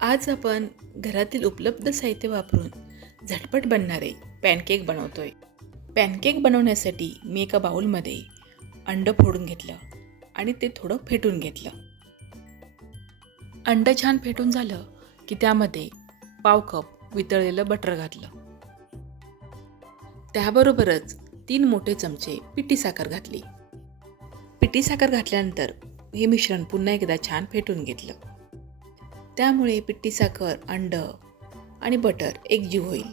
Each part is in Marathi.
आज आपण घरातील उपलब्ध साहित्य वापरून झटपट बनणारे पॅनकेक बनवतोय. पॅनकेक बनवण्यासाठी मी एका बाउलमध्ये अंड फोडून घेतलं आणि ते थोडं फेटून घेतलं. अंड छान फेटून झालं की त्यामध्ये पाव कप वितळलेलं बटर घातलं. त्याबरोबरच 3 मोठे चमचे पिठी साखर घातली. पिठी साखर घातल्यानंतर हे मिश्रण पुन्हा एकदा छान फेटून घेतलं. त्यामुळे पिठी साखर, अंड आणि बटर एकजीव होईल.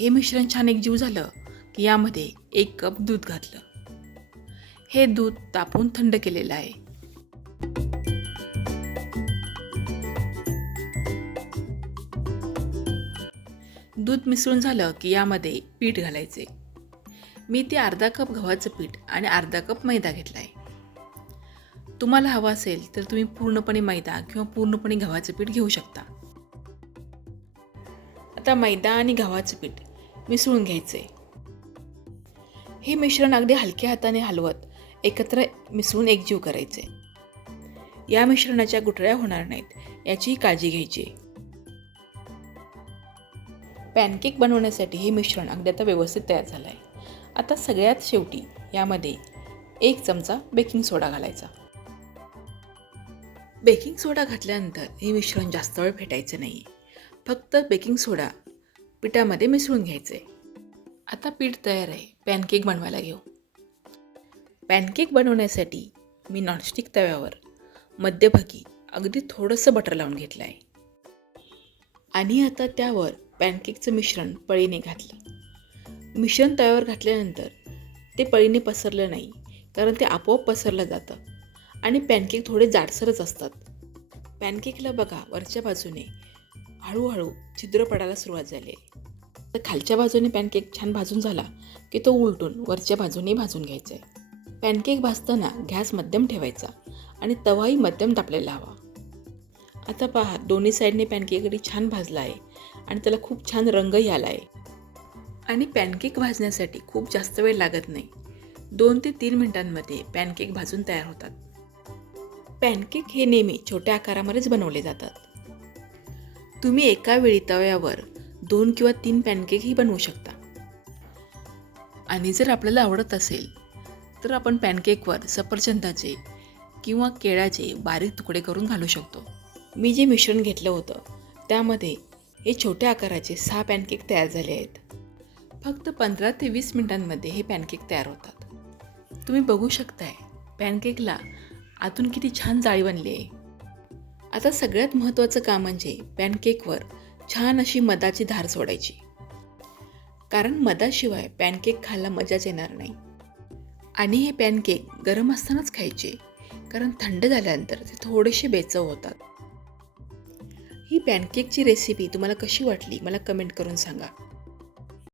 हे मिश्रण छान एकजीव झालं की यामध्ये 1 कप दूध घातलं. हे दूध तापवून थंड केलेलं आहे. दूध मिसळून झालं की यामध्ये पीठ घालायचे. मी ते अर्धा कप गव्हाचं पीठ आणि अर्धा कप मैदा घेतला आहे. तुम्हाला हवं असेल तर तुम्ही पूर्णपणे मैदा किंवा पूर्णपणे गव्हाचं पीठ घेऊ शकता. आता मैदा आणि गव्हाचं पीठ मिसळून घ्यायचे. हे मिश्रण अगदी हलक्या हाताने हलवत एकत्र मिसळून एकजीव करायचे. या मिश्रणाच्या गुठळ्या होणार नाहीत याची काळजी घ्यायची. पॅनकेक बनवण्यासाठी हे मिश्रण अगदी आता व्यवस्थित तयार झालं आहे. आता सगळ्यात शेवटी यामध्ये 1 चमचा बेकिंग सोडा घालायचा. बेकिंग सोडा घातल्यानंतर हे मिश्रण जास्त वेळ फेटायचं नाही. फक्त बेकिंग सोडा पिठामध्ये मिसळून घ्यायचे. आता पीठ तयार आहे. पॅनकेक बनवायला घेऊ. पॅनकेक बनवण्यासाठी मी नॉनस्टिक तव्यावर मध्यभागी अगदी थोडंसं बटर लावून घेतलं आहे. आणि आता त्यावर पॅनकेकचं मिश्रण पळीने घातलं. मिश्रण तव्यावर घातल्यानंतर ते पळीने पसरलं नाही, कारण ते आपोआप पसरलं जातं आणि पॅनकेक थोडे जाडसरच असतात. पॅनकेकला बघा, वरच्या बाजूने हळूहळू छिद्र पडायला सुरुवात झाली आहे. तर खालच्या बाजूने पॅनकेक छान भाजून झाला की तो उलटून वरच्या बाजूने भाजून घ्यायचा आहे. पॅनकेक भाजताना गॅस मध्यम ठेवायचा आणि तवाही मध्यम तापलेला हवा. आता पहा, दोन्ही साईडने पॅनकेक छान भाजला आहे आणि त्याला खूप छान रंगही आला आहे. आणि पॅनकेक भाजण्यासाठी खूप जास्त वेळ लागत नाही. 2 ते 3 मिनिटांमध्ये पॅनकेक भाजून तयार होतात. पॅनकेक हे नेहमी छोट्या आकारामध्येच बनवले जातात. तुम्ही एका वेळी तव्यावर 2 किंवा 3 पॅनकेकही बनवू शकता. आणि जर आपल्याला आवडत असेल तर आपण पॅनकेकवर सफरचंदाचे किंवा केळाचे बारीक तुकडे करून घालू शकतो. मी जे मिश्रण घेतलं होतं त्यामध्ये हे छोट्या आकाराचे 6 पॅनकेक तयार झाले आहेत. फक्त 15 ते 20 मिनिटांमध्ये हे पॅनकेक तयार होतात. तुम्ही बघू शकताय पॅनकेकला आतून किती छान जाळी बनली आहे. आता सगळ्यात महत्त्वाचं काम म्हणजे पॅनकेकवर छान अशी मधाची धार सोडायची. कारण मधाशिवाय पॅनकेक खायला मजाच येणार नाही. आणि हे पॅनकेक गरम असतानाच खायचे, कारण थंड झाल्यानंतर ते थोडेसे बेचव होतात. ही पॅनकेकची रेसिपी तुम्हाला कशी वाटली मला कमेंट करून सांगा.